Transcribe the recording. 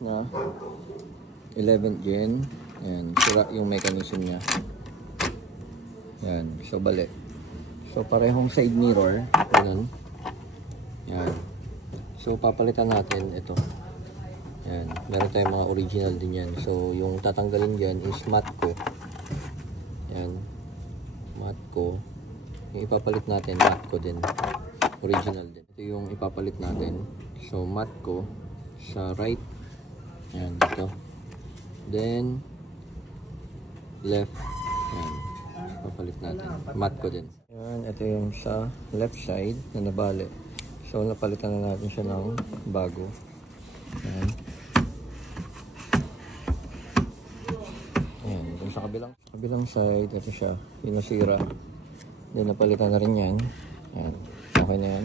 na 11th gen. Ayan, sira yung mechanism niya. Ayan, so bali. So parehong side mirror. Ganun. Ayan. So papalitan natin ito. Ayan, meron tayong mga original din yan. So yung tatanggalin dyan is Matco. Ayan, Matco. Yung ipapalit natin, Matco din. Original din. Ito yung ipapalit natin. So Matco sa right. Ayan, dito. Then left. Ayan, papalit natin. Matco din. Ayan, ito yung sa left side na nabali. So napalitan na natin siya ng bago. Ayan. Ayan, dun sa kabilang side, ito siya, yung nasira. Then napalitan na rin yan. Ayan, okay na yan.